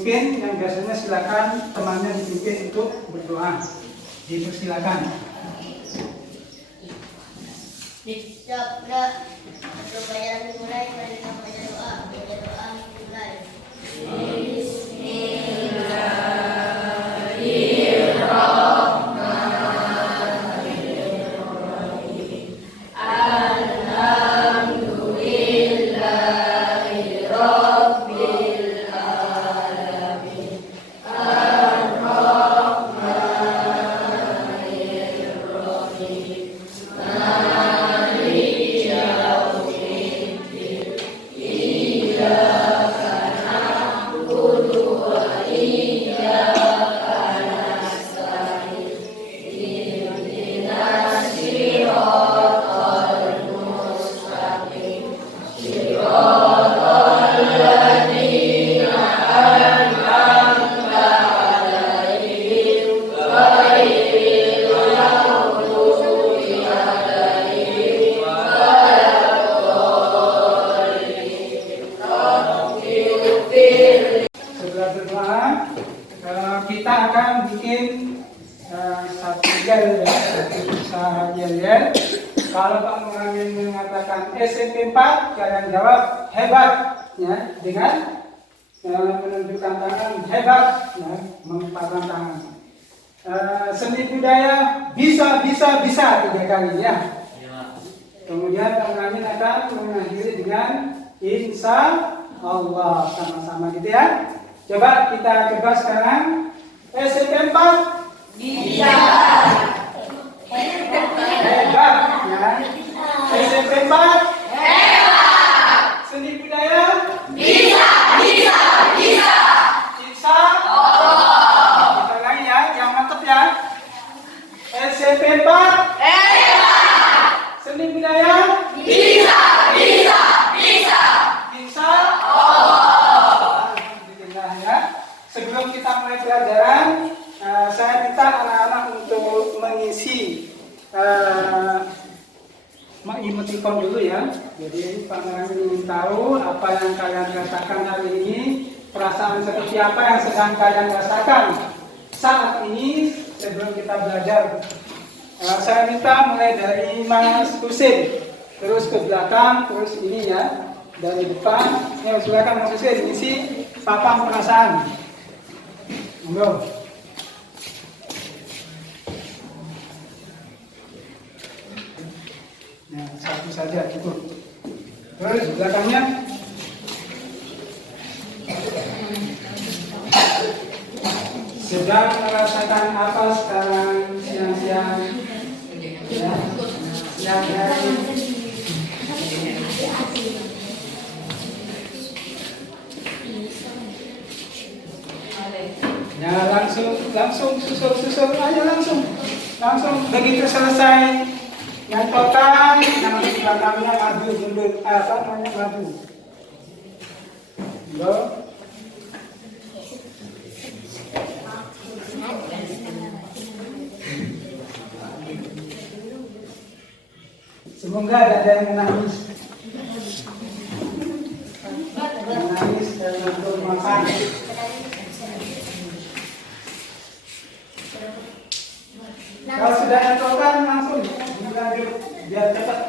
pemimpin yang biasanya silakan temannya dipimpin untuk berdoa. Dipersilakan. Bismillah. Pelajaran dimulai dari membaca doa. Baca doa dimulai. Kita akan bikin satu yel, yel. Kalau Pak Muhammad mengatakan SMP 4, kalian jawab hebat, ya, dengan menunjukkan tangan hebat, ya, mengepakkan tangan. Seni budaya bisa 3 kali, ya. Kemudian Pak Muhammad akan mengakhiri dengan insya Allah, sama-sama gitu ya. Coba kita coba sekarang. SMP 4 bisa. Hebat, ya. SMP 4 hebat. Seni budaya bisa. Insya Allah. Kita ulangi ya, yang mantap ya. SMP 4 hebat. Seni budaya bisa. Insya Allah. Alhamdulillah ya. Sebelum kita mulai pelajaran, saya minta anak-anak untuk mengisi emoticon dulu ya. Jadi Pak Muhammad ingin tahu apa yang kalian rasakan hari ini, perasaan seperti apa yang sedang kalian rasakan saat ini sebelum kita belajar. Saya minta mulai dari Mas Husin, terus ke belakang, terus ini ya, dari depan. Ya, silakan Mas Husin isi papan perasaan. Monggo. Nah, satu saja cukup. Terus belakangnya. Sedang merasakan apa sekarang siang-siang? Ya, siang hari. Ya, langsung susul aja langsung begitu selesai nyontokan yang di belakangnya maju mundur maju. Yo. Semoga ada yang menangis dan untuk makan. Kalau sudah nyontokan langsung dilanjut biar cepat.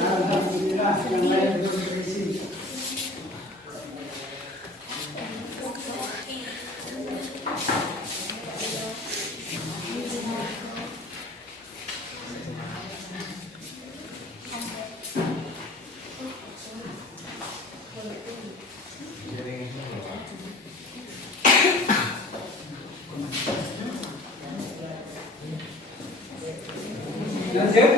Alhamdulillah yang lain belum berisi. Lanjut.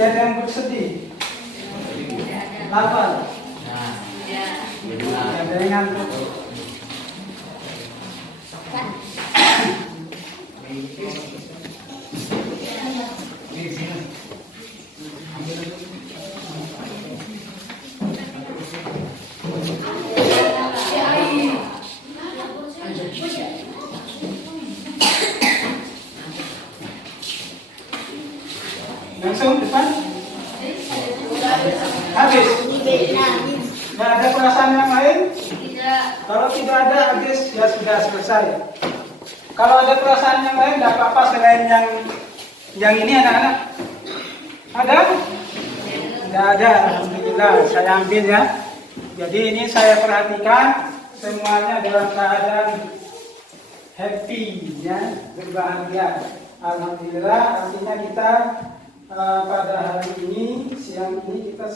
tidak ada yang bersedih. Lapar. Tidak ada yang ngantuk. Langsung depan. Habis. Tidak ada perasaan yang lain? Kalau tidak ada, habis ya sudah selesai. Kalau ada perasaan yang lain, tidak apa-apa selain yang ini anak-anak. Ada? Tidak ada. Alhamdulillah, saya ambil ya. Jadi ini saya perhatikan semuanya dalam keadaan happy ya, berbahagia. Alhamdulillah, artinya kita pada hari ini, siang ini kita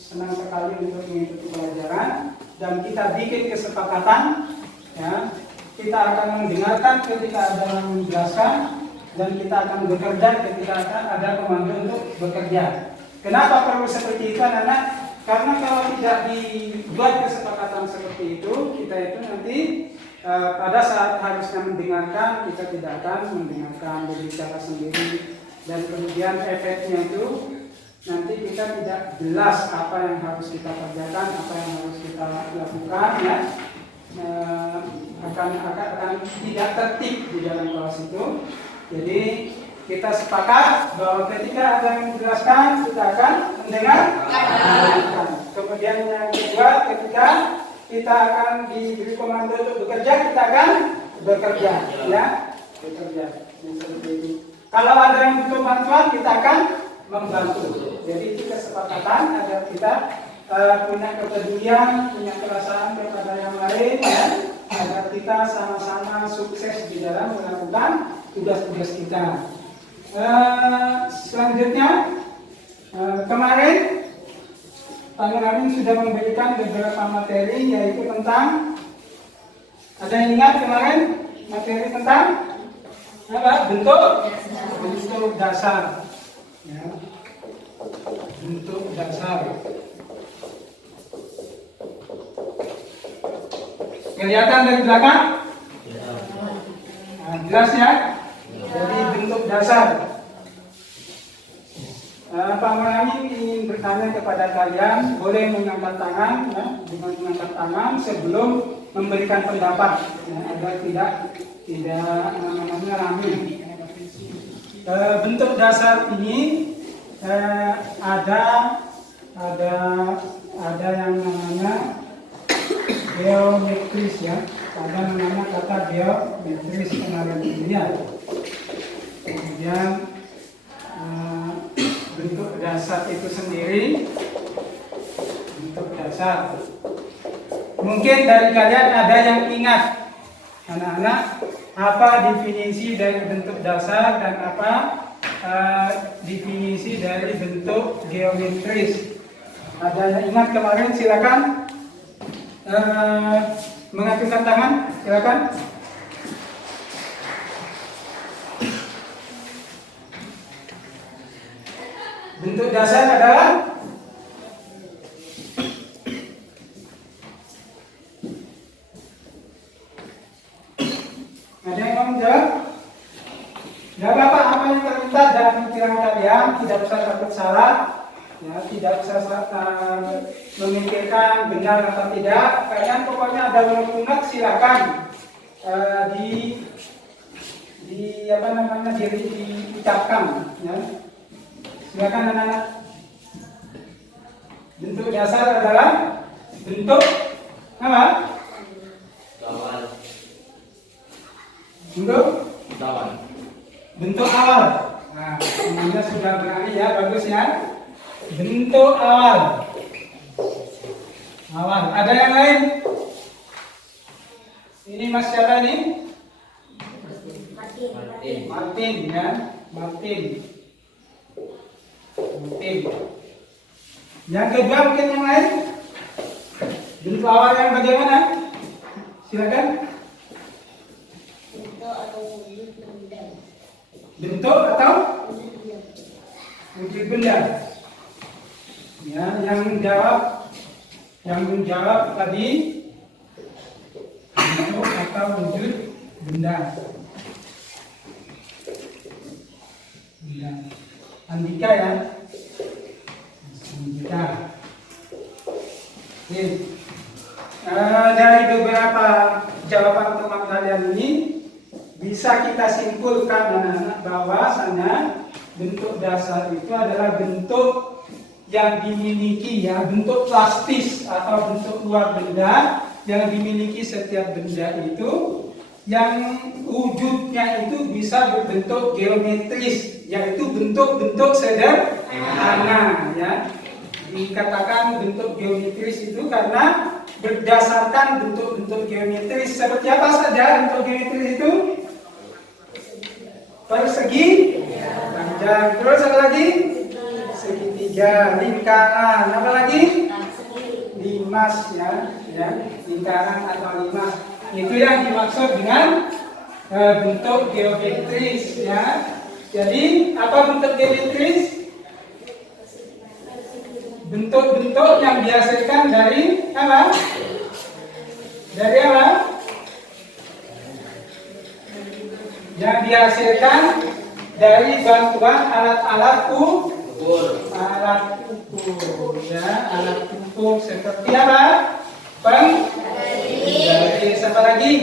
senang sekali untuk mengikuti pelajaran dan kita bikin kesepakatan ya, kita akan mendengarkan ketika ada yang menjelaskan dan kita akan bekerja ketika ada komando untuk bekerja. Kenapa perlu seperti itu anak-anak? Karena kalau tidak dibuat kesepakatan seperti itu, kita itu nanti pada saat harusnya mendengarkan, kita tidak akan mendengarkan, berbicara sendiri. Dan kemudian efeknya itu nanti kita tidak jelas apa yang harus kita kerjakan, apa yang harus kita lakukan ya, akan tidak tertib di dalam kelas itu. Jadi kita sepakat bahwa ketika ada yang menjelaskan kita akan mendengarkan. Kemudian yang kedua, ketika kita akan diberi komando untuk bekerja, kita akan bekerja ya, bekerja seperti itu. Kalau ada yang butuh bantuan, kita akan membantu. Jadi itu kesepakatan agar kita punya kepedulian, punya perasaan kepada yang lain, ya, agar kita sama-sama sukses di dalam melakukan tugas-tugas kita. Selanjutnya, kemarin Pak Amin sudah memberikan beberapa materi, yaitu tentang, ada yang ingat kemarin materi tentang apa? Bentuk dasar, ya. Bentuk dasar. Kelihatan dari belakang? Nah, jelas ya? Jadi bentuk dasar. Pak Amin ingin bertanya kepada kalian, boleh mengangkat tangan, ya, dengan mengangkat tangan sebelum memberikan pendapat, ya, agar tidak rame. Bentuk dasar ini ada yang namanya geometris, ya, ada namanya kata geometris penarian linear. Kemudian bentuk dasar itu sendiri, bentuk dasar. Mungkin dari kalian ada yang ingat, anak-anak, apa definisi dari bentuk dasar dan apa definisi dari bentuk geometris? Ada yang ingat kemarin? Silakan mengacungkan tangan, silakan. Bentuk dasar adalah ada yang mau menjawab? Tidak apa-apa, apa yang terlintas dalam pikiran kalian, tidak usah takut salah, ya, tidak usah memikirkan benar atau tidak. Kalian pokoknya ada unek-unek, silakan diucapkan, ya. Silakan anak-anak. Bentuk dasar adalah bentuk apa? Awal. Bentuk awal. Nah, Anda sudah berani ya, bagus ya. Bentuk awal. Awal. Ada yang lain? Ini Mas siapa nih? Martin ya, Martin. Yang kedua mungkin yang lain? Bentuk awal yang bagaimana? Silakan. Bentuk atau wujud benda. Ya, yang menjawab tadi bentuk atau wujud benda. Andika ya. Andika. Oke. Dari beberapa jawaban teman kalian ini bisa kita simpulkan anak-anak bahwasanya bentuk dasar itu adalah bentuk yang dimiliki ya, bentuk plastis atau bentuk luar benda yang dimiliki setiap benda itu yang wujudnya itu bisa berbentuk geometris, yaitu bentuk-bentuk sederhana ya. Dikatakan bentuk geometris itu karena berdasarkan bentuk-bentuk geometris. Seperti apa saja bentuk geometris itu? Persegi, panjang, terus apa lagi? Segitiga, lingkaran, apa lagi? Limas ya, lingkaran atau limas. Itu yang dimaksud dengan bentuk geometris ya. Jadi apa bentuk geometris? Bentuk-bentuk yang dihasilkan dari apa? Dari apa? Yang dihasilkan dari bantuan alat-alat ukur ya, alat ukur seperti apa? Dari apa lagi?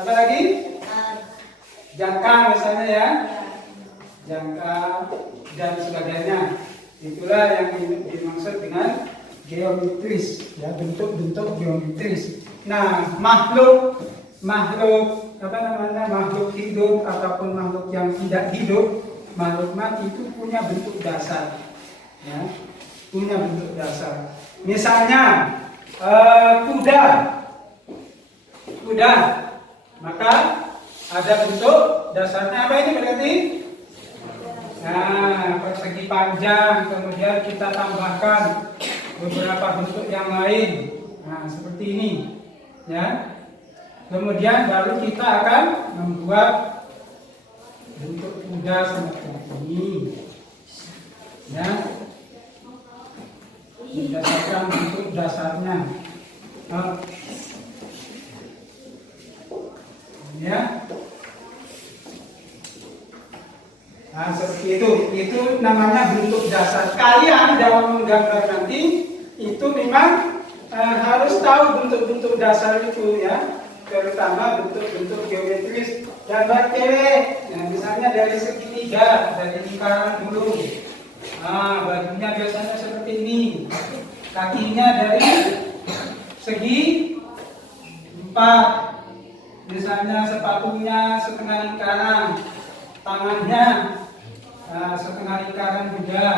Apa lagi? Jangka misalnya ya, jangka dan sebagainya. Itulah yang dimaksud dengan geometris ya, bentuk-bentuk geometris. Nah, makhluk apa namanya, makhluk hidup ataupun makhluk yang tidak hidup, makhluk mati itu punya bentuk dasar ya, punya bentuk dasar. Misalnya kuda, maka ada bentuk dasarnya apa ini berarti? Nah, persegi panjang, kemudian kita tambahkan beberapa bentuk yang lain. Nah, seperti ini ya. Kemudian baru kita akan membuat bentuk kuda seperti ini ya, berdasarkan bentuk dasarnya ya. Nah, seperti itu namanya bentuk dasar. Kalian dalam menggambar nanti itu memang harus tahu bentuk-bentuk dasar itu ya, terutama bentuk-bentuk geometris. Gambar cewek, nah, misalnya dari segitiga, dari lingkaran dulu. Nah, bajunya biasanya seperti ini, kakinya dari segi 4, misalnya sepatunya setengah lingkaran, tangannya setengah lingkaran juga.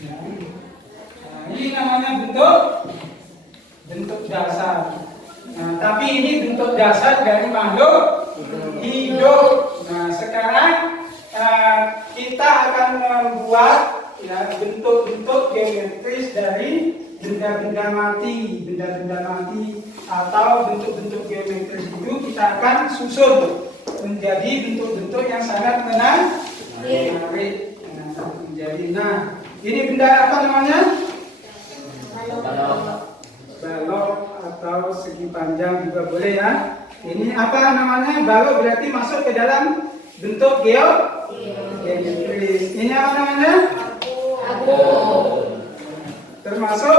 Nah, ini namanya bentuk dasar. Nah, tapi ini bentuk dasar dari makhluk hidup. Nah, sekarang kita akan membuat ya, bentuk-bentuk geometris dari benda-benda mati, atau bentuk-bentuk geometris itu kita akan susun menjadi bentuk-bentuk yang sangat menarik. Nah, ini benda apa namanya? Balok atau segi panjang juga boleh ya. Ini apa namanya? Balok berarti masuk ke dalam bentuk geometris. Ini apa namanya? Termasuk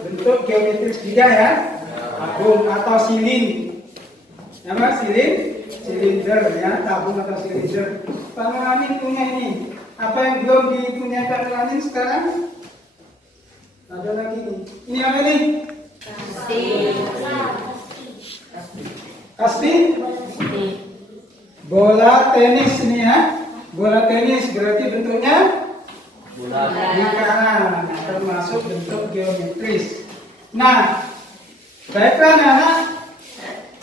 bentuk geometris juga ya. Tabung atau silin. Nama silinder ya, tabung atau silinder. Pak Amin punya ini. Apa yang belum dipunya Pak Amin sekarang? Ada lagi nih. Ini apa nih? Kasti? Bola tenis ini ya. Bola tenis berarti bentuknya lingkaran, termasuk bentuk geometris. Nah, baiklah anak-anak.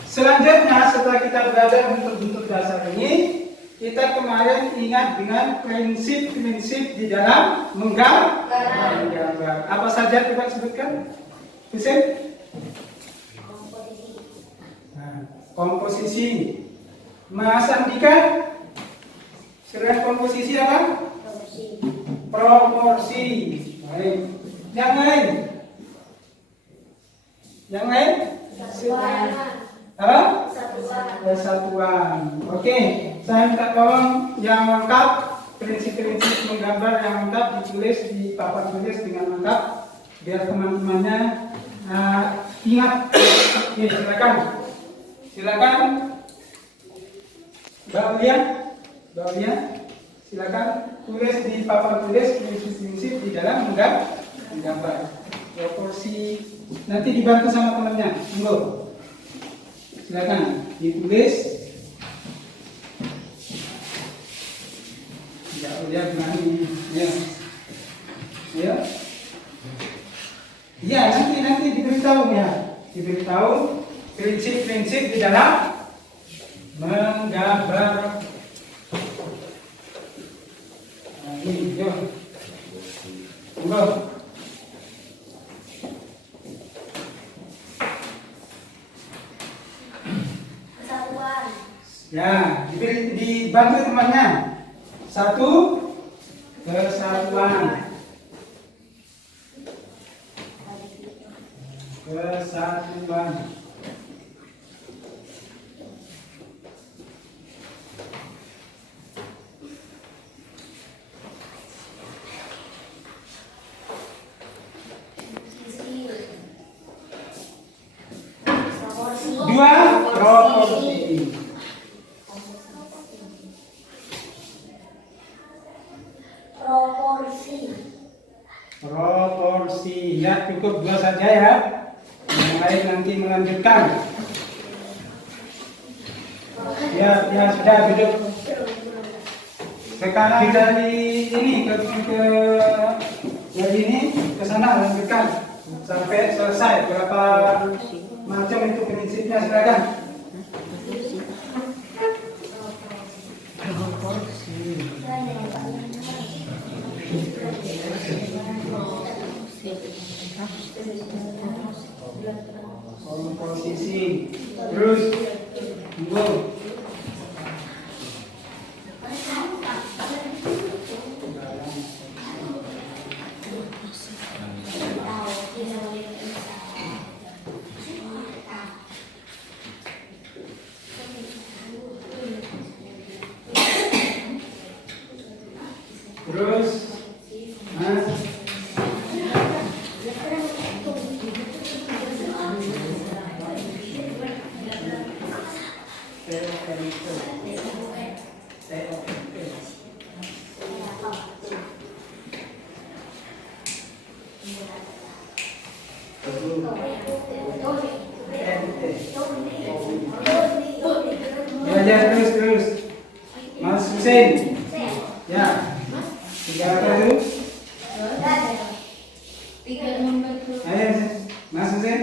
Selanjutnya setelah kita berada bentuk-bentuk dasar ini, kita kemarin ingat dengan prinsip-prinsip di dalam menggambar. Apa saja coba sebutkan? Husein? Nah, komposisi. Mas Andika? Dengan komposisi apa? Proporsi. Baik. Yang lain? Yang lain? Apa? Satuan. Oke. Saya minta tolong yang lengkap, prinsip-prinsip menggambar yang lengkap ditulis di papan tulis dengan lengkap biar teman-temannya ingat. Oke, silakan. Silakan. Mbak Ulia, silakan tulis di papan tulis prinsip-prinsip di dalam menggambar. Proporsi nanti dibantu sama temannya. Tunggu. Silakan ditulis. Mbak Ulia gimana ini? Ya. Ya. Ya, nanti diberitahu ya. Diberitahu prinsip-prinsip di dalam menggambar. Ini, yuk. Tunggu. Kesatuan. Ya, dibantu temannya. Satu, kesatuan. Kesatuan. Dua, proporsi. Proporsi. Ya, cukup dua saja ya. Yang lain nanti melanjutkan. Ya, sudah duduk. Sekarang dari ini dari ini ke sana lanjutkan sampai selesai. Berapa macam itu prinsipnya, silakan. Komposisi. Terus tunggu. Terus terus Mas Hussein. Ya. Tiga apa itu? Ayo, Mas Hussein.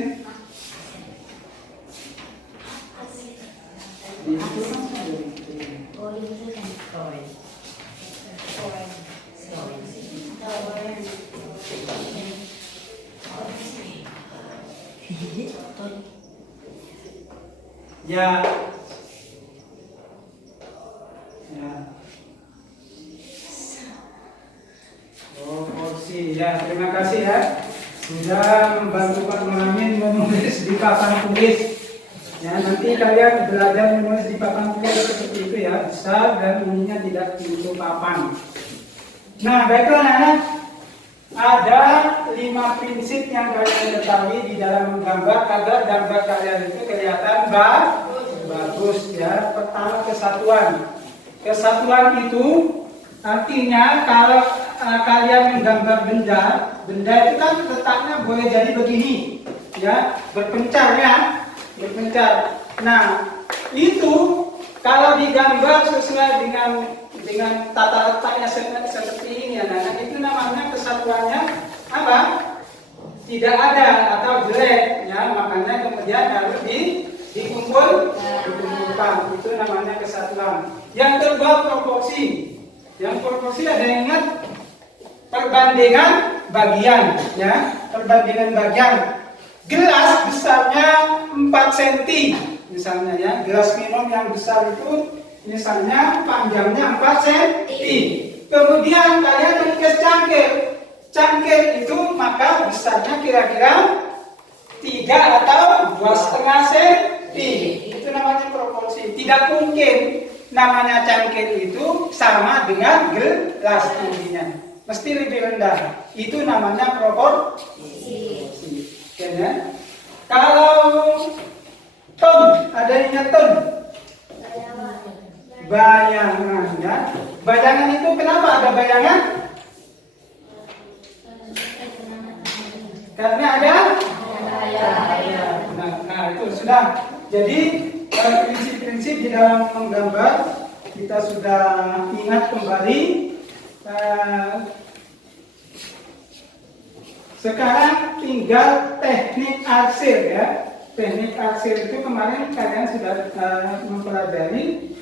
Ya. Proporsi. Ya, terima kasih ya sudah membantu Pak Muhammad menulis di papan tulis. Ya, nanti kalian belajar menulis di papan tulis seperti itu ya, besar dan ininya tidak tutup papan. Nah, baiklah anak-anak, ada 5 prinsip yang kalian ketahui di dalam menggambar agar gambar kalian itu kelihatan bagus ya. Pertama, kesatuan. Kesatuan itu artinya kalau kalian menggambar benda itu kan letaknya boleh jadi begini, ya, berpencar ya, berpencar. Nah, itu kalau digambar sesuai dengan tata letaknya seperti ini ya, nah itu namanya kesatuannya apa? Tidak ada atau jelek, ya, makanya kemudian harus dikumpulkan. Itu namanya kesatuan. Yang kedua, proporsi. Yang proporsi ada yang ingat? Perbandingan bagian, ya, perbandingan bagian. Gelas besarnya 4 cm misalnya ya, gelas minum yang besar itu Misalnya panjangnya 4 cm. Kemudian kalian melukis cangkir. Cangkir itu maka besarnya kira-kira 3 atau 2,5 cm. Itu namanya proporsi. Tidak mungkin namanya cangkir itu sama dengan gelas tingginya. Mesti lebih rendah. Itu namanya proporsi. Ya. Kalau ton, ada ingat ton? Bayangannya. Bayangan itu kenapa ada bayangan? Karena ada nah itu sudah. Jadi prinsip-prinsip di dalam menggambar kita sudah ingat kembali. Sekarang tinggal teknik arsir ya. Teknik arsir itu kemarin kalian sudah mempelajari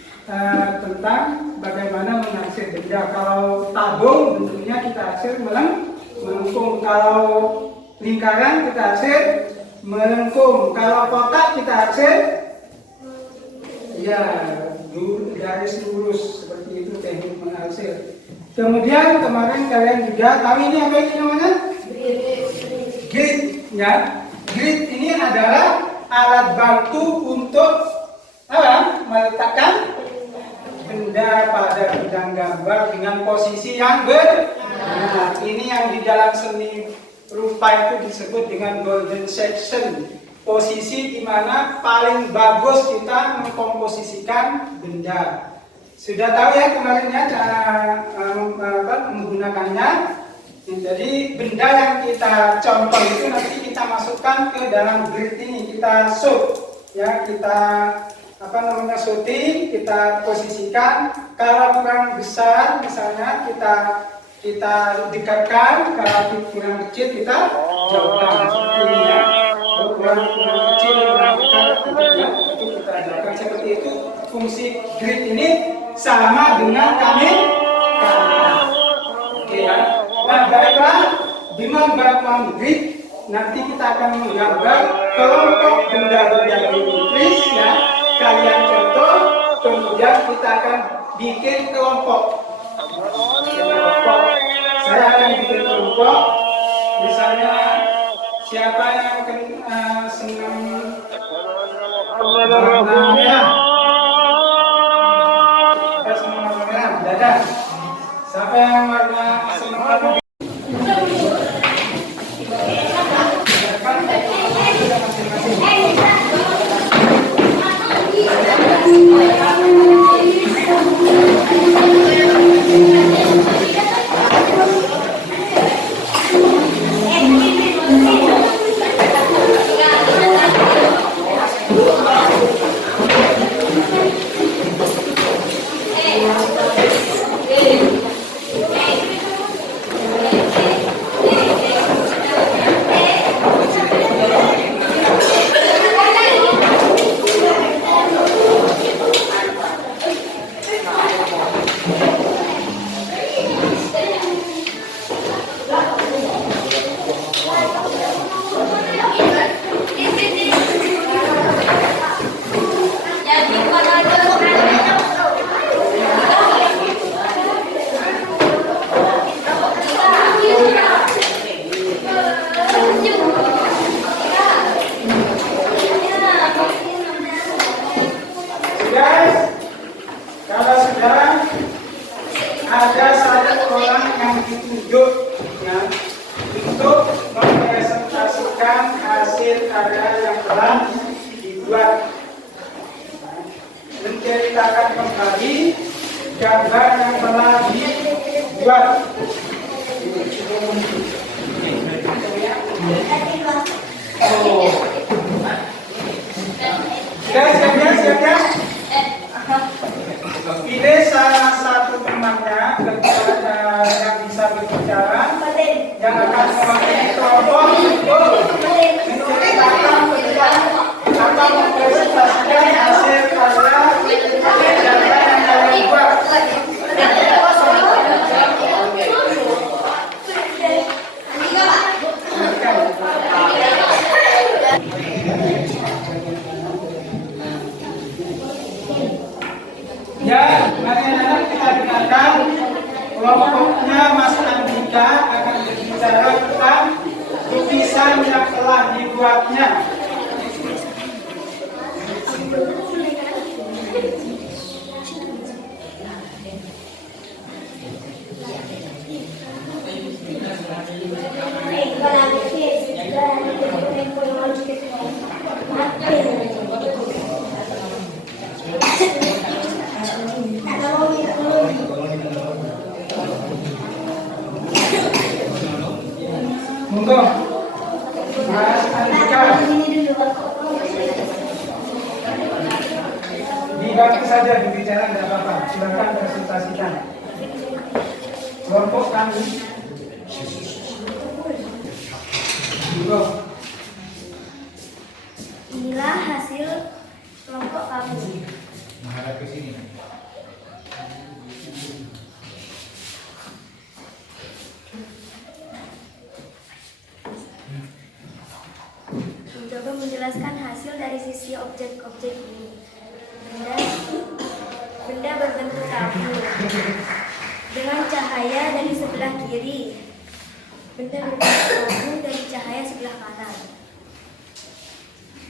tentang bagaimana mengarsir benda. Kalau tabung bentuknya kita arsir melengkung. Kalau lingkaran kita arsir melengkung. Kalau kotak kita arsir ya garis lurus. Seperti itu teknik mengarsir. Kemudian kemarin kalian juga tahu ini apa ini namanya? Grid ya. Grid ini adalah alat bantu untuk meletakkan benda pada bidang gambar dengan posisi yang benar. Ini yang di dalam seni rupa itu disebut dengan golden section. Posisi di mana paling bagus kita mengkomposisikan benda. Sudah tahu ya kemarin ya cara menggunakannya. Jadi benda yang kita contoh itu nanti kita masukkan ke dalam grid ini, kita shoot ya, kita shooting, kita posisikan. Kalau kurang besar misalnya kita dekatkan, kalau kurang kecil kita jauhkan seperti ini ya. Kalau kurang kecil, kurang dekat itu kita jauhkan seperti itu. Fungsi grid ini sama dengan kamera. Oke ya. Nah, baiklah, dengan bantuan grid nanti kita akan menggambar kelompok benda-benda geometris ya. Kalian contoh, kemudian kita akan bikin kelompok. Saya akan bikin kelompok. Misalnya siapa yang senang warna merah? Siapa senang warna merah? Dadah. Siapa yang senang warna biru? Ada satu orang yang ditunjuk ya, untuk mempresentasikan hasil karya yang telah dibuat, menceritakan kembali gambar yang telah dibuat. Siap. Pilih salah satu temannya yang bisa berbicara, yang akan mewakili kelompok untuk menceritakan atau mempresentasikan hasil karya yang kalian buat. Mari anak-anak kita dengarkan kelompoknya Mas Andika akan berbicara tentang lukisan yang telah dibuatnya. Monggo, Mas Andika, dibantu saja berbicara, tidak apa-apa. Silakan presentasikan. Kelompok kami. Monggo. Inilah hasil kelompok kami. Menghadap ke sini. Mencoba menjelaskan hasil dari sisi objek-objek ini. Benda berbentuk tabur dengan cahaya dari sebelah kiri. Benda berbentuk tabur dari cahaya sebelah kanan.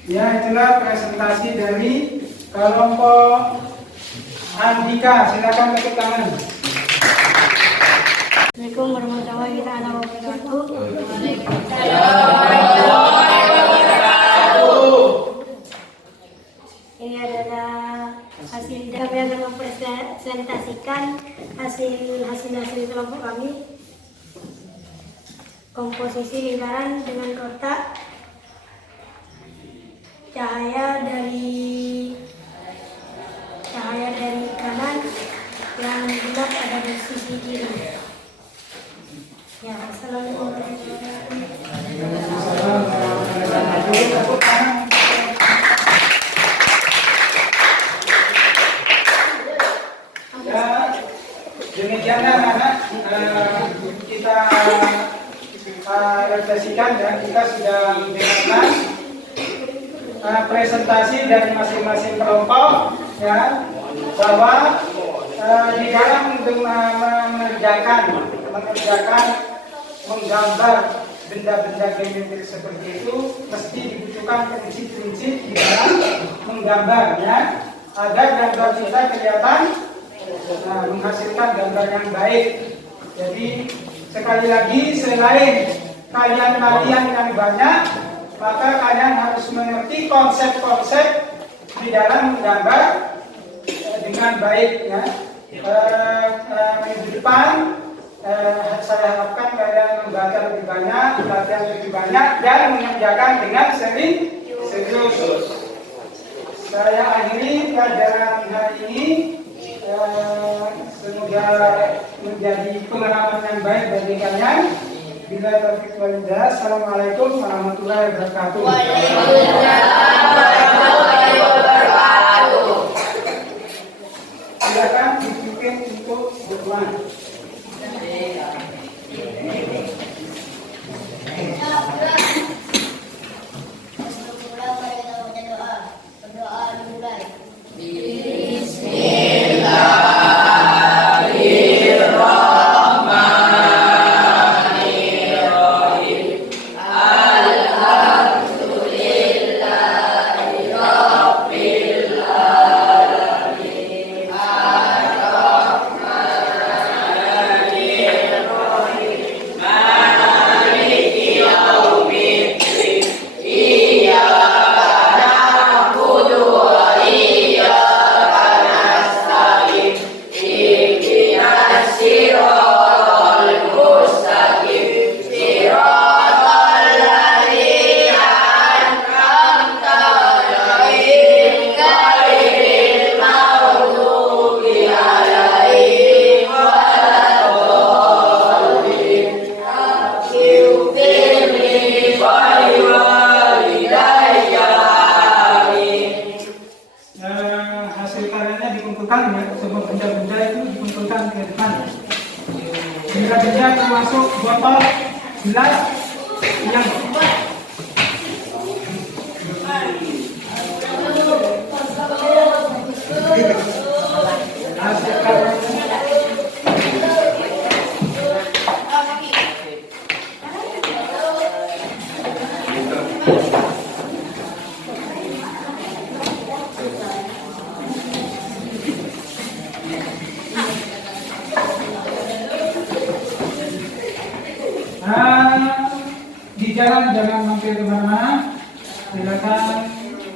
Ya, itulah presentasi dari kelompok Andika. Silakan tepuk tangan. Assalamualaikum warahmatullahi wabarakatuh. Ini adalah hasil kami akan mempresentasikan hasil kelompok kami. Komposisi lingkaran dengan kotak, cahaya dari kanan yang gelap ada di sisi kiri. Ya, assalamualaikum warahmatullahi wabarakatuh. Ya, demikian anak-anak, kita refleksikan dan kita sudah mendengarkan presentasi dari masing-masing kelompok, ya, bahwa di dalam menggambar benda-benda geometri seperti itu mesti dibutuhkan prinsip-prinsip di dalam menggambarnya agar gambar kita kelihatan menghasilkan gambar yang baik. Jadi sekali lagi, selain kalian latihan yang banyak, maka kalian harus mengerti konsep-konsep di dalam menggambar dengan baik, ya. Minggu depan saya harapkan kalian membaca lebih banyak, latihan lebih banyak, dan mengerjakan dengan serius. Saya akhiri pelajaran hari ini. Semoga menjadi pengalaman yang baik bagi kalian. Bila taufiq wal hidayah. Assalamualaikum warahmatullahi wabarakatuh. Silakan dipimpin untuk berdoa. Benda-benda termasuk botol, gelas yang hasilkan jangan mampir kemana-mana. Silakan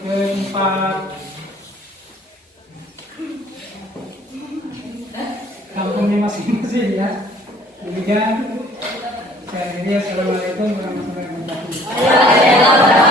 ke tempat kampungnya masing-masing ya. Demikian. Saya akhiri, assalamualaikum warahmatullahi wabarakatuh.